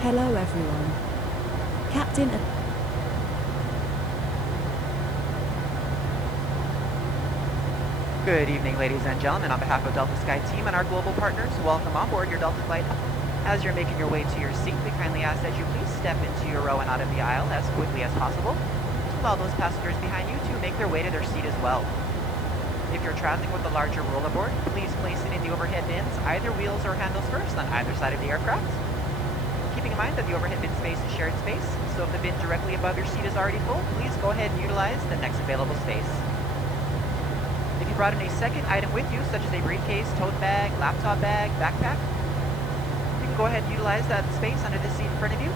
Hello everyone. Captain... Good evening, ladies and gentlemen. On behalf of Delta Sky Team and our global partners, welcome on board your Delta flight. As you're making your way to your seat, we kindly ask that you please step into your row and out of the aisle as quickly as possible to allow those passengers behind you to make their way to their seat as well. If you're traveling with a larger rollerboard, please place it in the overhead bins, either wheels or handles first on either side of the aircraft. Keeping in mind that the overhead bin space is shared space, so if the bin directly above your seat is already full, please go ahead and utilize the next available space. If you brought in a second item with you, such as a briefcase, tote bag, laptop bag, backpack, you can go ahead and utilize that space under the seat in front of you,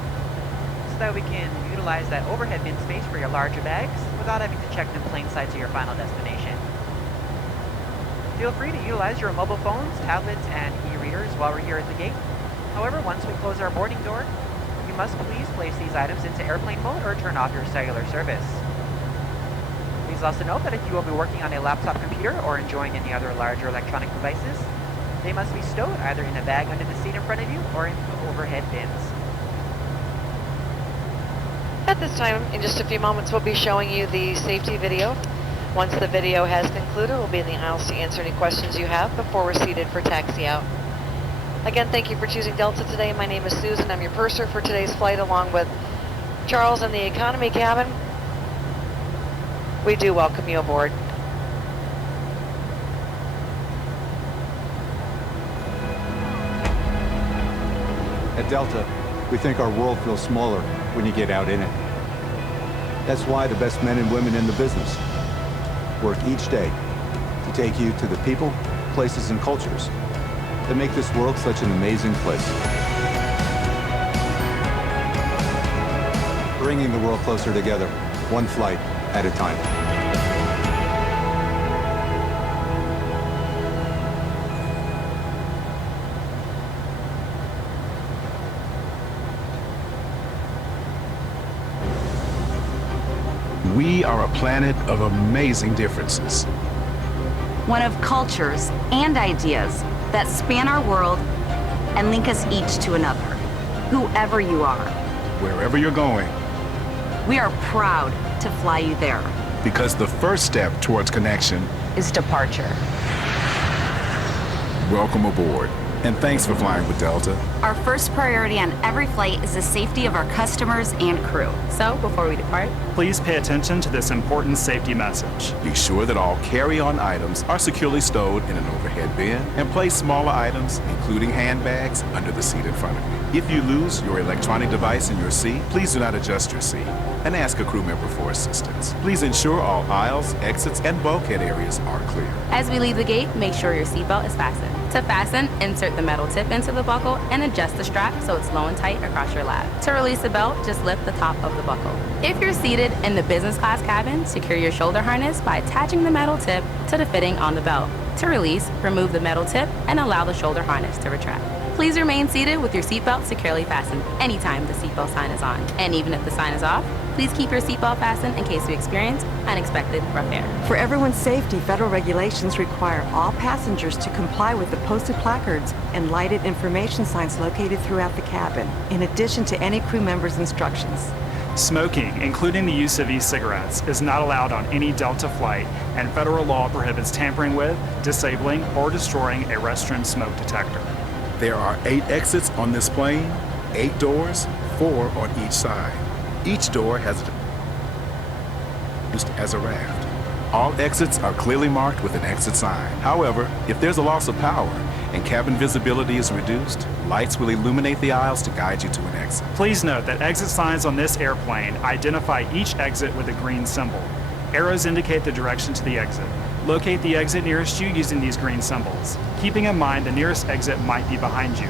so that we can utilize that overhead bin space for your larger bags without having to check them plain sight to your final destination. Feel free to utilize your mobile phones, tablets, and e-readers while we're here at the gate. However, once we close our boarding door, you must please place these items into airplane mode or turn off your cellular service. Please also note that if you will be working on a laptop computer or enjoying any other larger electronic devices, they must be stowed either in a bag under the seat in front of you or in overhead bins. At this time, in just a few moments, we'll be showing you the safety video. Once the video has concluded, we'll be in the aisles to answer any questions you have before we're seated for taxi out. Again, thank you for choosing Delta today. My name is Susan. I'm your purser for today's flight, along with Charles in the economy cabin. We do welcome you aboard. At Delta, we think our world feels smaller when you get out in it. That's why the best men and women in the business work each day to take you to the people, places, and cultures that make this world such an amazing place. Bringing the world closer together, one flight at a time. We are a planet of amazing differences. One of cultures and ideas that span our world and link us each to another, whoever you are. Wherever you're going. We are proud to fly you there. Because the first step towards connection is departure. Welcome aboard, and thanks for flying with Delta. Our first priority on every flight is the safety of our customers and crew. So, before we depart, please pay attention to this important safety message. Be sure that all carry-on items are securely stowed in an overhead bin, and place smaller items, including handbags, under the seat in front of you. If you lose your electronic device in your seat, please do not adjust your seat and ask a crew member for assistance. Please ensure all aisles, exits, and bulkhead areas are clear. As we leave the gate, make sure your seatbelt is fastened. To fasten, insert the metal tip into the buckle and adjust the strap so it's low and tight across your lap. To release the belt, just lift the top of the buckle. If you're seated in the business class cabin, secure your shoulder harness by attaching the metal tip to the fitting on the belt. To release, remove the metal tip and allow the shoulder harness to retract. Please remain seated with your seatbelt securely fastened anytime the seatbelt sign is on. And even if the sign is off, please keep your seatbelt fastened in case we experience unexpected rough air. For everyone's safety, federal regulations require all passengers to comply with the posted placards and lighted information signs located throughout the cabin, in addition to any crew member's instructions. Smoking, including the use of e-cigarettes, is not allowed on any Delta flight, and federal law prohibits tampering with, disabling, or destroying a restroom smoke detector. There are 8 exits on this plane, 8 doors, 4 on each side. Each door has used as a raft. All exits are clearly marked with an exit sign. However, if there's a loss of power and cabin visibility is reduced, lights will illuminate the aisles to guide you to an exit. Please note that exit signs on this airplane identify each exit with a green symbol. Arrows indicate the direction to the exit. Locate the exit nearest you using these green symbols, keeping in mind the nearest exit might be behind you.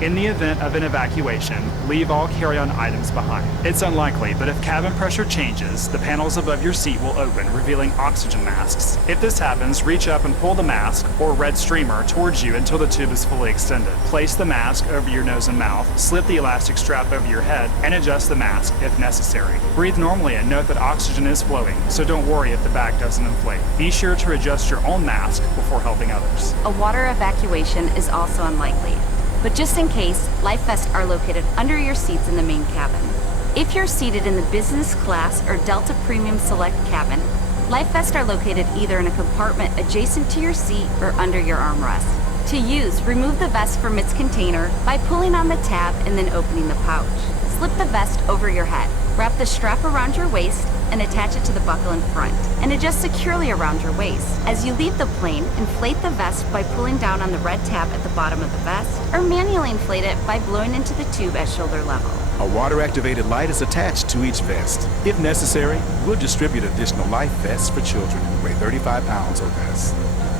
In the event of an evacuation, leave all carry-on items behind. It's unlikely, but if cabin pressure changes, the panels above your seat will open, revealing oxygen masks. If this happens, reach up and pull the mask or red streamer towards you until the tube is fully extended. Place the mask over your nose and mouth, slip the elastic strap over your head, and adjust the mask if necessary. Breathe normally and note that oxygen is flowing, so don't worry if the bag doesn't inflate. Be sure to adjust your own mask before helping others. a water evacuation is also unlikely. But just in case, life vests are located under your seats in the main cabin. If you're seated in the business class or Delta Premium Select cabin, life vests are located either in a compartment adjacent to your seat or under your armrest. To use, remove the vest from its container by pulling on the tab and then opening the pouch. Slip the vest over your head. Wrap the strap around your waist and attach it to the buckle in front, and adjust securely around your waist. As you leave the plane, inflate the vest by pulling down on the red tab at the bottom of the vest, or manually inflate it by blowing into the tube at shoulder level. A water-activated light is attached to each vest. If necessary, we'll distribute additional life vests for children who weigh 35 pounds or less.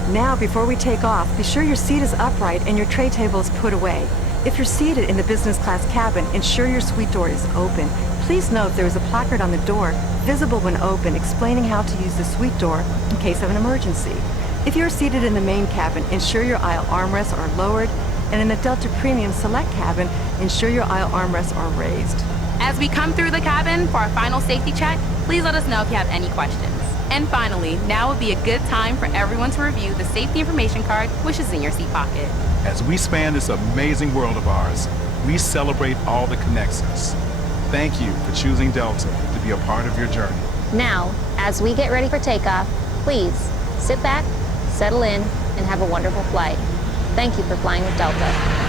Now, before we take off, be sure your seat is upright and your tray table is put away. If you're seated in the business class cabin, ensure your suite door is open. Please note there is a placard on the door, visible when open, explaining how to use the suite door in case of an emergency. If you're seated in the main cabin, ensure your aisle armrests are lowered, and in the Delta Premium Select cabin, ensure your aisle armrests are raised. As we come through the cabin for our final safety check, please let us know if you have any questions. And finally, now would be a good time for everyone to review the safety information card, which is in your seat pocket. As we span this amazing world of ours, we celebrate all the connections. Thank you for choosing Delta to be a part of your journey. Now, as we get ready for takeoff, please sit back, settle in, and have a wonderful flight. Thank you for flying with Delta.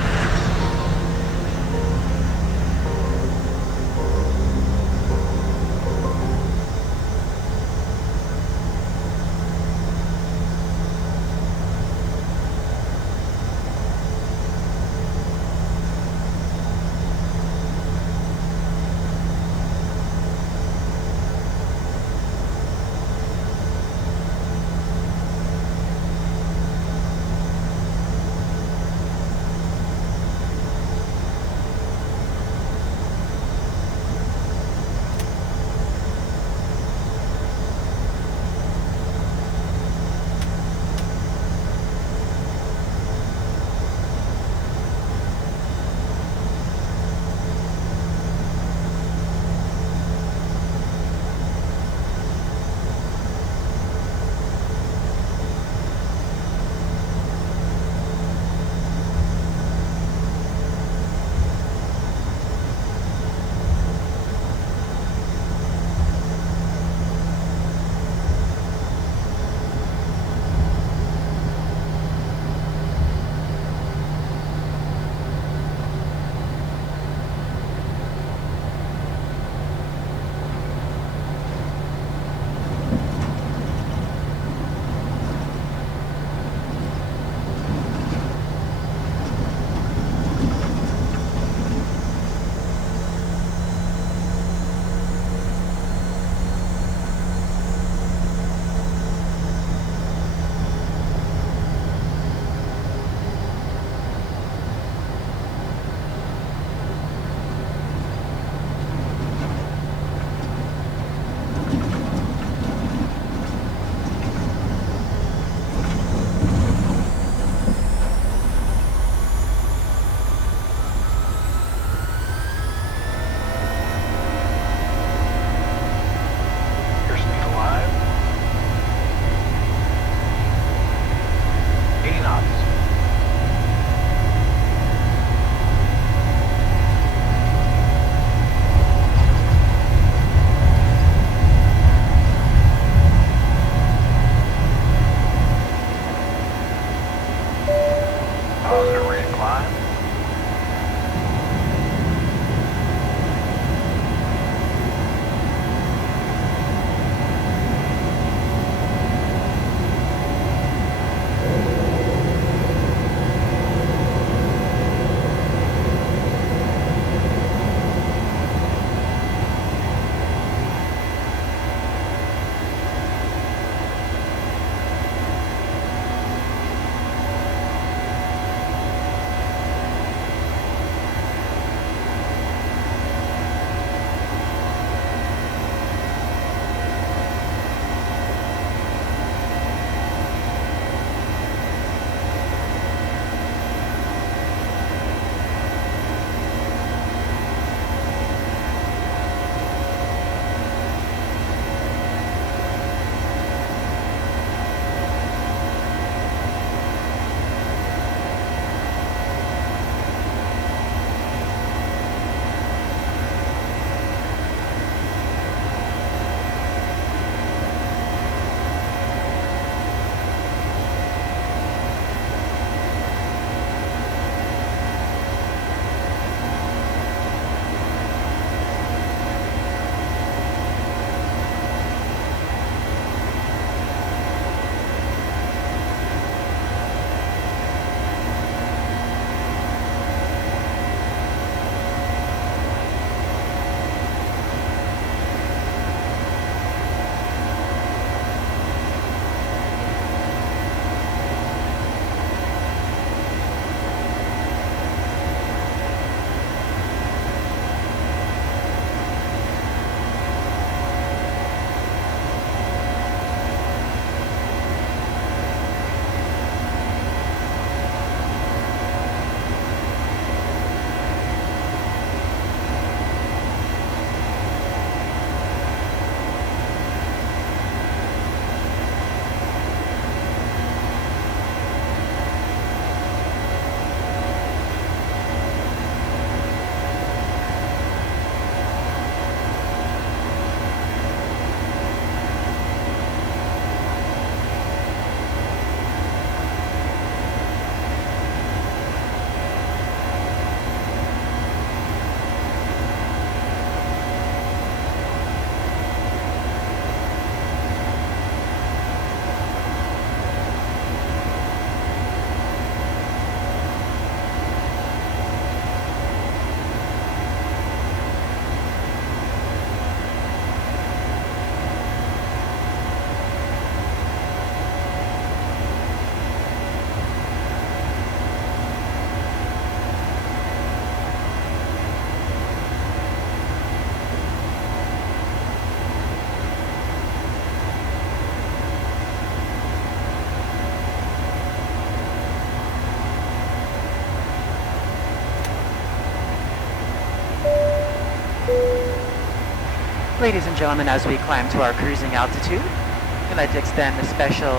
Ladies and gentlemen, as we climb to our cruising altitude, I'd like to extend a special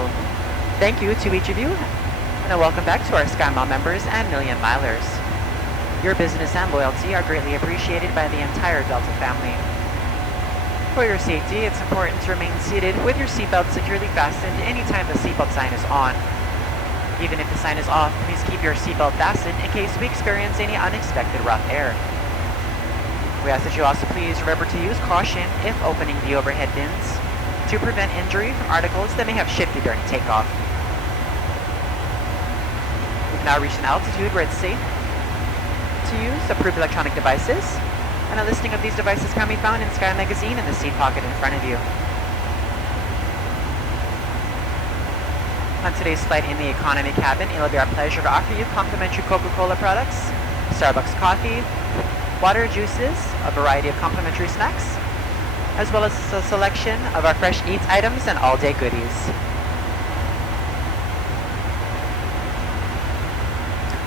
thank you to each of you and a welcome back to our SkyMile members and Million Milers. Your business and loyalty are greatly appreciated by the entire Delta family. For your safety, it's important to remain seated with your seatbelt securely fastened anytime the seatbelt sign is on. Even if the sign is off, please keep your seatbelt fastened in case we experience any unexpected rough air. We ask that you also please remember to use caution if opening the overhead bins to prevent injury from articles that may have shifted during takeoff. We've now reached an altitude where it's safe to use approved electronic devices, and a listing of these devices can be found in Sky Magazine in the seat pocket in front of you. On today's flight in the economy cabin, it'll be our pleasure to offer you complimentary Coca-Cola products, Starbucks coffee, water, juices, a variety of complimentary snacks, as well as a selection of our fresh eats items and all-day goodies.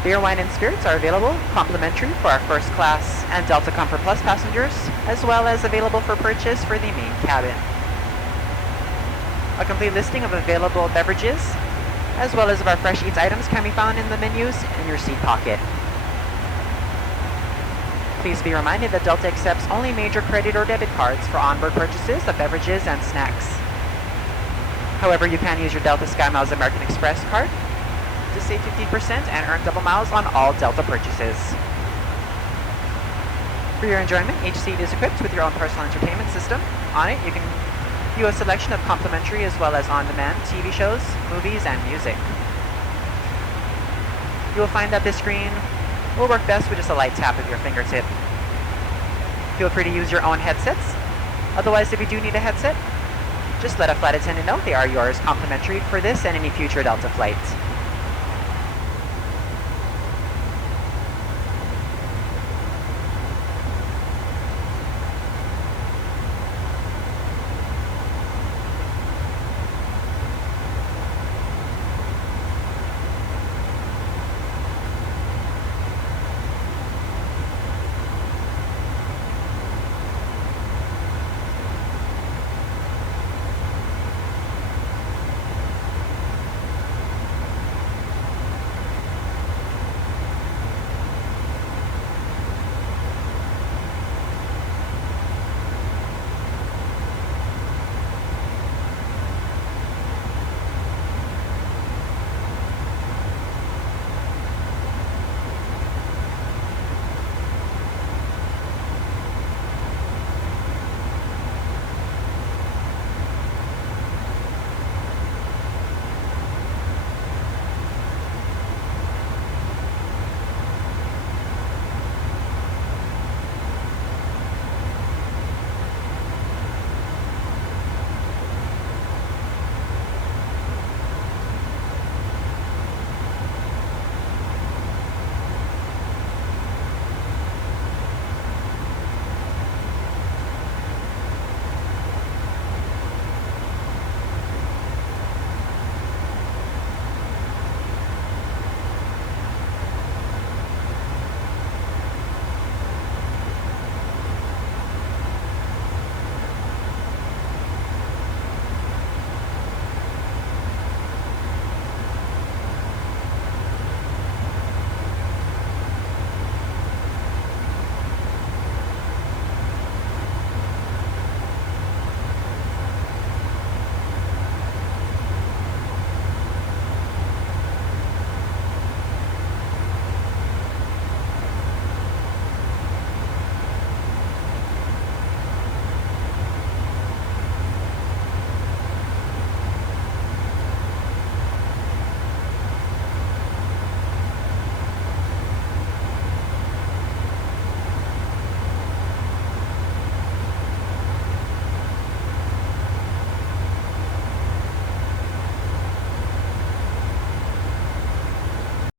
Beer, wine, and spirits are available complimentary for our first class and Delta Comfort Plus passengers, as well as available for purchase for the main cabin. A complete listing of available beverages, as well as of our fresh eats items, can be found in the menus in your seat pocket. Please be reminded that Delta accepts only major credit or debit cards for onboard purchases of beverages and snacks. However, you can use your Delta SkyMiles American Express card to save 50% and earn double miles on all Delta purchases. For your enjoyment, each seat is equipped with your own personal entertainment system. On it, you can view a selection of complimentary as well as on-demand TV shows, movies, and music. You will find that this screen will work best with just a light tap of your fingertip. Feel free to use your own headsets. Otherwise, if you do need a headset, just let a flight attendant know they are yours complimentary for this and any future Delta flights.